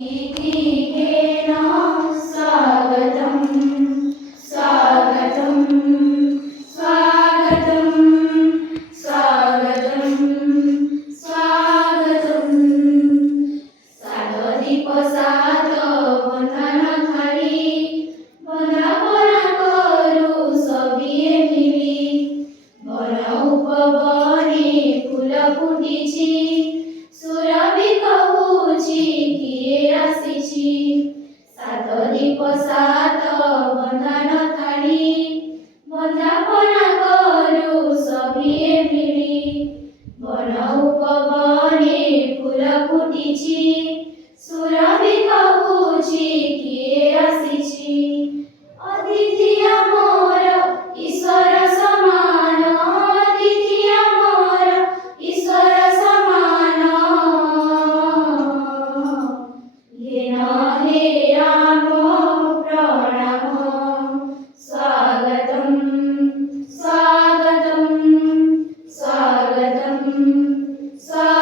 गीतिकेन स्वागतं स्वागतं स्वागतं स्वागतं स्वागतं सातो दीप सातो बंधन खाली बंदापना करू सबिये मिली वन उपवने फूल फुटिछि सुरभि कहुछि किए आसिछि सात दीप सात बंधन थाली बंदापना करू सबिये मिली वन उपवने फूल फुटिछि सुरभि कहुछि किए आसिछि अतिथि आमर ईश्वर समान अतिथि आमर ईश्वर समान घेन हे राम प्रणाम स्वागतं स्वागतं स्वागतं स्वागतं